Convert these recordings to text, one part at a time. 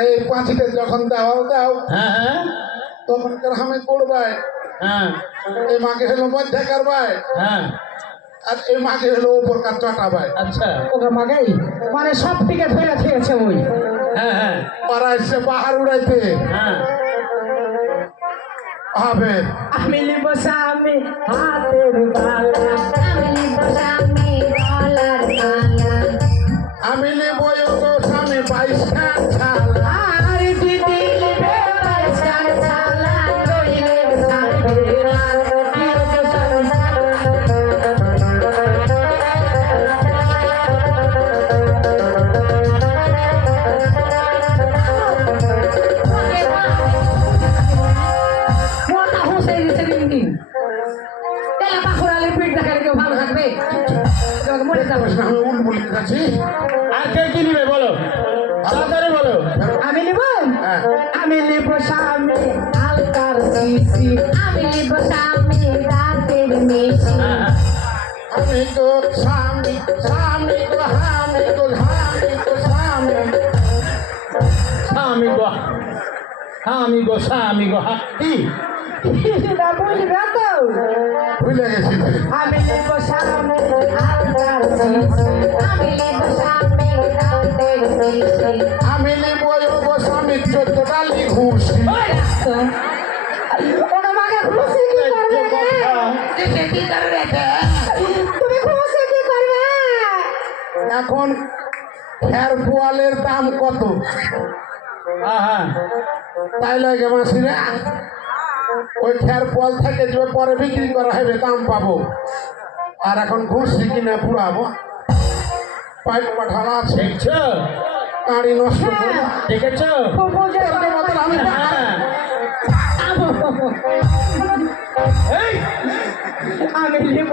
এই পাঁচিতে যখন দাও দাও। হ্যাঁ হ্যাঁ। তখন আমি করবাই হ্যাঁ। এই মাকে হলো মধ্যে করবাই। হ্যাঁ। আর হলো চটাবাই আচ্ছা। ওকে মাগাই মানে সব ধরে থেকেছে ওই। হ্যাঁ হ্যাঁ। পাহাড় উড়াইতে। হ্যাঁ। হবে। আমি লিব স্বামী হাতের বালা। তোমাকে মরে যাব। আমি উল বলে যাচ্ছি। আর কে কি নিবে বলো? তাড়াতাড়ি বলো। আমি লিব হ্যাঁ। আমি স্বামী আলতার শিশি আমি মেশি হ্যাঁ হ্যাঁ আমি গো স্বামী স্বামী গো হামি গো হামি গো স্বামী। গো স্বামী গো স্বামী গো হা কি? না তো। ভুলে গেছি। আমি আলতার শিশি আমি নেব এখন ফের পোয়ালের দাম কত তাই লাগে মাসিরা ওই খের পোয়াল থেকে যে পরে বিক্রি করা। হবে দাম পাবো আর এখন ঘুষি কিনে পুরাবো। পাইপ পাঠালা আছে। গাড়ি নষ্ট করব দেখেছ? আমি হ্যাঁ। আমি লিব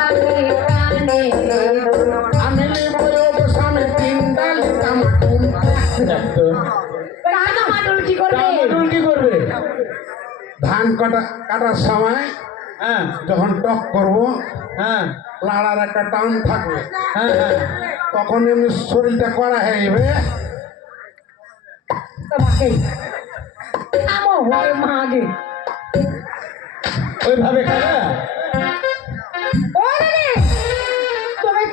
ধান কাটা কাটার সময় হ্যাঁ। যখন টক করব হ্যাঁ। লাড়ার একটা টান থাকবে। হ্যাঁ হ্যাঁ। তখন এমনি শরীরটা করা হয়ে যাবে। আমো ওইভাবে খাবে? ও রে! তুমি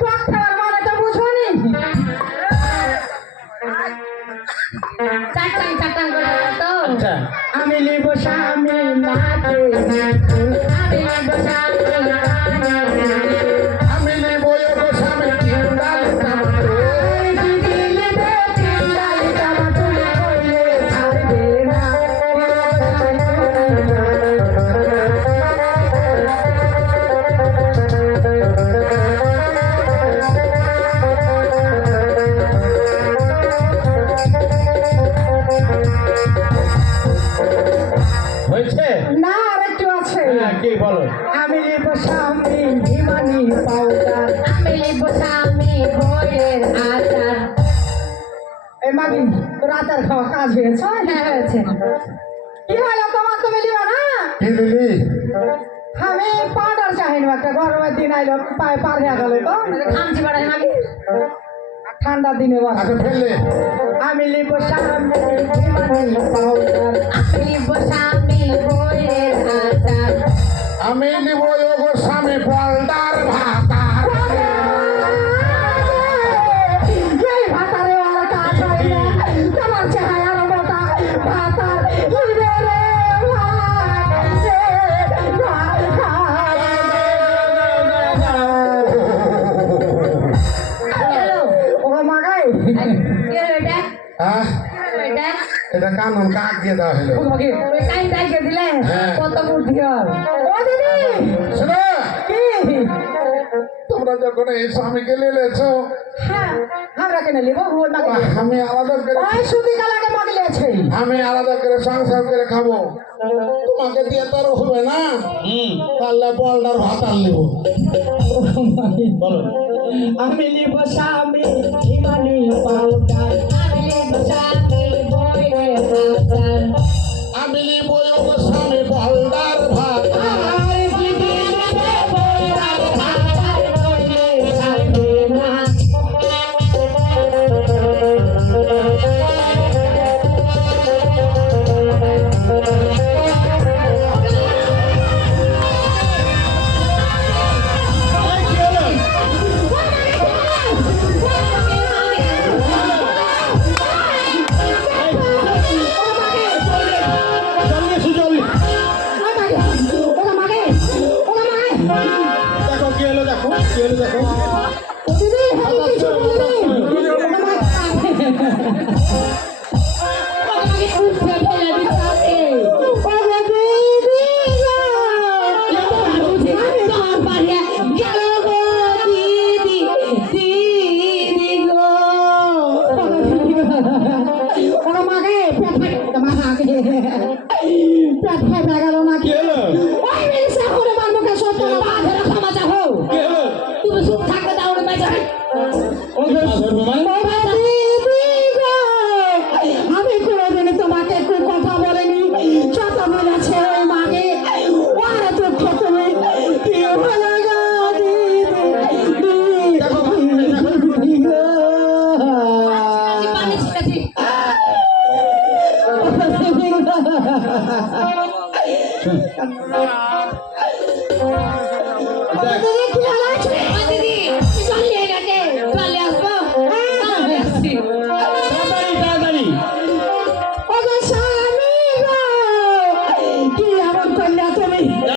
রাতের খাওয়া কাজ হয়েছে হ্যাঁ। হয়েছে? কি হলো তোমার তুমি লিবা না? কি লিলি আমি পাউডার চাহিনি একটা গরমের দিন আইলো পায়ে পার হয়ে গেল তো। খামচি বাড়াই নাকি ঠান্ডার দিনে বস। আচ্ছা আমি সামনে আমি নিব এটা কানুন কাক দিয়ে দেওয়া হলো। দিলে? হ্যাঁ। কত তোমরা যখন এই স্বামীকে নিয়েছো হ্যাঁ কেন আমি আলাদা করে আমি আলাদা সংসার করে খাব। তোমাকে দিয়ে তো আর হবে না। তাহলে বলদার ভাতার নিব। বলো। আমি লিব স্বামী হিমানি পাউডার দেখো